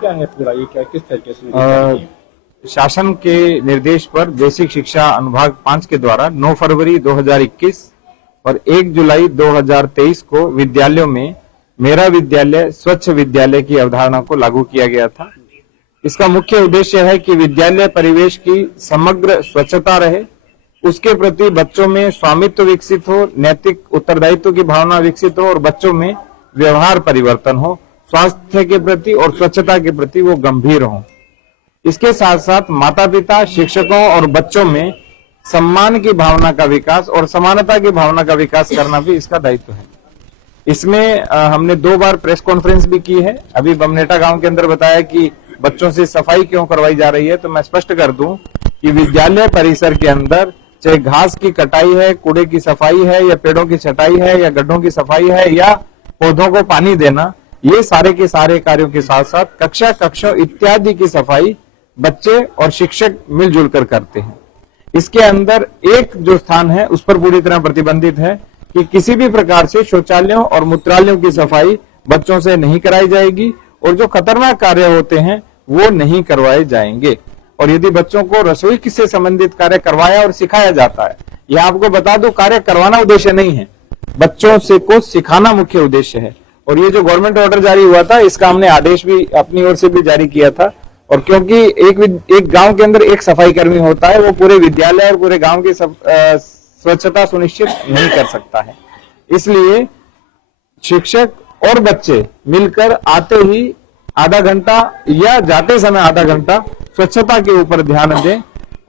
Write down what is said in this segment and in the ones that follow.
क्या है पूरा ये, क्या किस तरीके से शासन के निर्देश पर बेसिक शिक्षा अनुभाग 5 के द्वारा 9 फरवरी 2021 और 1 जुलाई 2023 को विद्यालयों में मेरा विद्यालय स्वच्छ विद्यालय की अवधारणा को लागू किया गया था। इसका मुख्य उद्देश्य है कि विद्यालय परिवेश की समग्र स्वच्छता रहे, उसके प्रति बच्चों में स्वामित्व विकसित हो, नैतिक उत्तरदायित्व की भावना विकसित हो और बच्चों में व्यवहार परिवर्तन हो, स्वास्थ्य के प्रति और स्वच्छता के प्रति वो गंभीर हों। इसके साथ साथ माता पिता, शिक्षकों और बच्चों में सम्मान की भावना का विकास और समानता की भावना का विकास करना भी इसका दायित्व है। इसमें हमने 2 बार प्रेस कॉन्फ्रेंस भी की है। अभी बमनेटा गांव के अंदर बताया कि बच्चों से सफाई क्यों करवाई जा रही है, तो मैं स्पष्ट कर दूं कि विद्यालय परिसर के अंदर चाहे घास की कटाई है, कूड़े की सफाई है, या पेड़ों की छटाई है, या गड्ढों की सफाई है, या पौधों को पानी देना, ये सारे के सारे कार्यों के साथ साथ कक्षों इत्यादि की सफाई बच्चे और शिक्षक मिलजुल कर करते हैं। इसके अंदर एक जो स्थान है उस पर पूरी तरह प्रतिबंधित है कि किसी भी प्रकार से शौचालयों और मूत्रालयों की सफाई बच्चों से नहीं कराई जाएगी और जो खतरनाक कार्य होते हैं वो नहीं करवाए जाएंगे। और यदि बच्चों को रसोई से संबंधित कार्य करवाया और सिखाया जाता है, यह आपको बता दो, कार्य करवाना उद्देश्य नहीं है, बच्चों से को सिखाना मुख्य उद्देश्य है। और ये जो गवर्नमेंट ऑर्डर जारी हुआ था, इसका हमने आदेश भी अपनी ओर से भी जारी किया था। और क्योंकि एक गांव के अंदर एक सफाई कर्मी होता है, वो पूरे विद्यालय और पूरे गांव की स्वच्छता सुनिश्चित नहीं कर सकता है, इसलिए शिक्षक और बच्चे मिलकर आते ही आधा घंटा या जाते समय आधा घंटा स्वच्छता के ऊपर ध्यान दें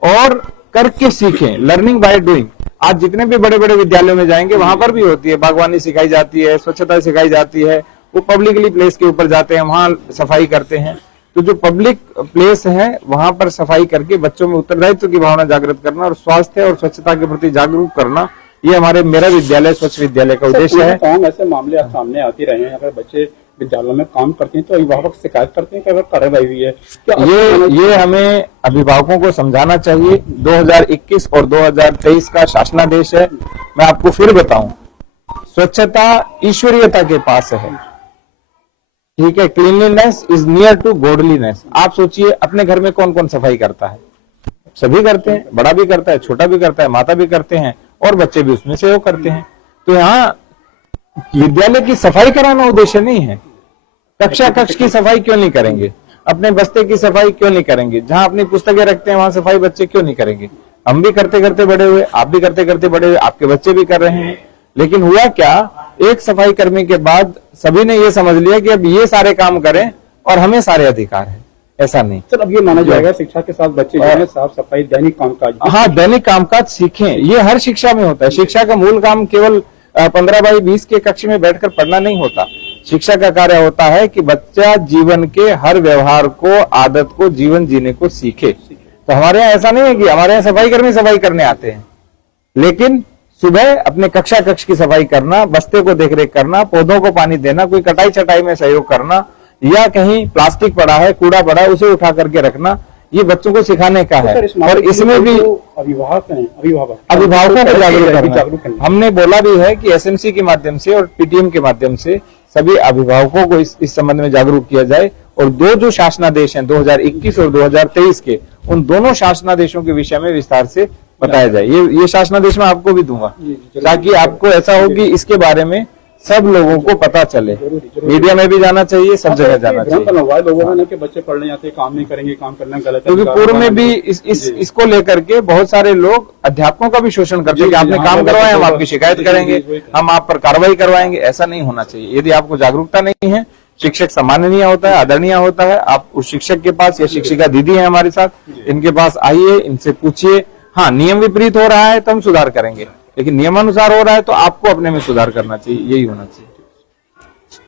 और करके सीखें। Learning by doing. आज जितने भी बड़े बड़े विद्यालयों में जाएंगे वहां पर भी होती है, बागवानी सिखाई जाती है, स्वच्छता सिखाई जाती है। वो पब्लिकली प्लेस के ऊपर जाते हैं, वहां सफाई करते हैं। तो जो पब्लिक प्लेस है वहां पर सफाई करके बच्चों में उत्तरदायित्व की भावना जागृत करना और स्वास्थ्य और स्वच्छता के प्रति जागरूक करना, ये हमारे मेरा विद्यालय स्वच्छ विद्यालय का उद्देश्य है। कौन ऐसे मामले आप सामने आते रहे हैं, अगर बच्चे विद्यालयों में काम करते हैं तो अभिभावक शिकायत करते हैं कि अगर कार्रवाई हुई है, ये हमें अभिभावकों को समझाना चाहिए। 2021 और 2023 का शासनादेश है। मैं आपको फिर बताऊं, स्वच्छता ईश्वरीयता के पास है, ठीक है। Cleanliness is near to godliness. आप सोचिए अपने घर में कौन कौन सफाई करता है? सभी करते हैं, बड़ा भी करता है, छोटा भी करता है, माता भी करते हैं और बच्चे भी उसमें सहयोग करते हैं। तो यहाँ विद्यालय की सफाई कराना उद्देश्य नहीं है। कक्ष की सफाई क्यों नहीं करेंगे? अपने बस्ते की सफाई क्यों नहीं करेंगे? जहां अपनी पुस्तकें रखते हैं वहां सफाई बच्चे क्यों नहीं करेंगे? हम भी करते करते बड़े हुए, आप भी करते करते बड़े हुए, आपके बच्चे भी कर रहे हैं। लेकिन हुआ क्या, एक सफाई कर्मी के बाद सभी ने ये समझ लिया कि अब ये सारे काम करें और हमें सारे अधिकार है। ऐसा नहीं सर, अब ये माना जाएगा शिक्षा के साथ बच्चे जो है साफ सफाई दैनिक कामकाज, हाँ दैनिक कामकाज सीखें। ये हर शिक्षा में होता है। शिक्षा का मूल काम केवल 15/20 के कक्ष में बैठकर पढ़ना नहीं होता। शिक्षा का कार्य होता है कि बच्चा जीवन के हर व्यवहार को, आदत को, जीवन जीने को सीखे। तो हमारे यहाँ ऐसा नहीं है कि हमारे यहाँ सफाई कर्मी सफाई करने आते हैं, लेकिन सुबह अपने कक्ष की सफाई करना, बस्ते को देखरेख करना, पौधों को पानी देना, कोई कटाई छटाई में सहयोग करना, या कहीं प्लास्टिक पड़ा है, कूड़ा पड़ा है, उसे उठा करके रखना, ये बच्चों को सिखाने का है। और इसमें भी अभिभावकों को जागरूक करना। हमने बोला भी है कि एसएमसी के माध्यम से और पीटीएम के माध्यम से सभी अभिभावकों को इस संबंध में जागरूक किया जाए। और 2 जो शासनादेश हैं 2021 और 2023 के, उन दोनों शासनादेशों के विषय में विस्तार से बताया जाए। ये शासनादेश मैं आपको भी दूंगा ताकि आपको ऐसा हो कि इसके बारे में सब लोगों को पता चले। मीडिया में भी जाना चाहिए, सब जगह जाना चाहिए। लोगों ने कि बच्चे पढ़ने जाते हैं, काम नहीं करेंगे, काम करना गलत है। क्योंकि पूर्व में भी इसको लेकर के बहुत सारे लोग अध्यापकों का भी शोषण करते हैं कि आपने काम करवाया, हम आपकी शिकायत करेंगे, हम आप पर कार्रवाई करवाएंगे। ऐसा नहीं होना चाहिए। यदि आपको जागरूकता नहीं है, शिक्षक सम्माननीय होता है, आदरणीय होता है, आप उस शिक्षक के पास या शिक्षिका दीदी है हमारे साथ, इनके पास आइए, इनसे पूछिए। हाँ, नियम विपरीत हो रहा है तो हम सुधार करेंगे, लेकिन नियमानुसार हो रहा है तो आपको अपने में सुधार करना चाहिए। यही होना चाहिए।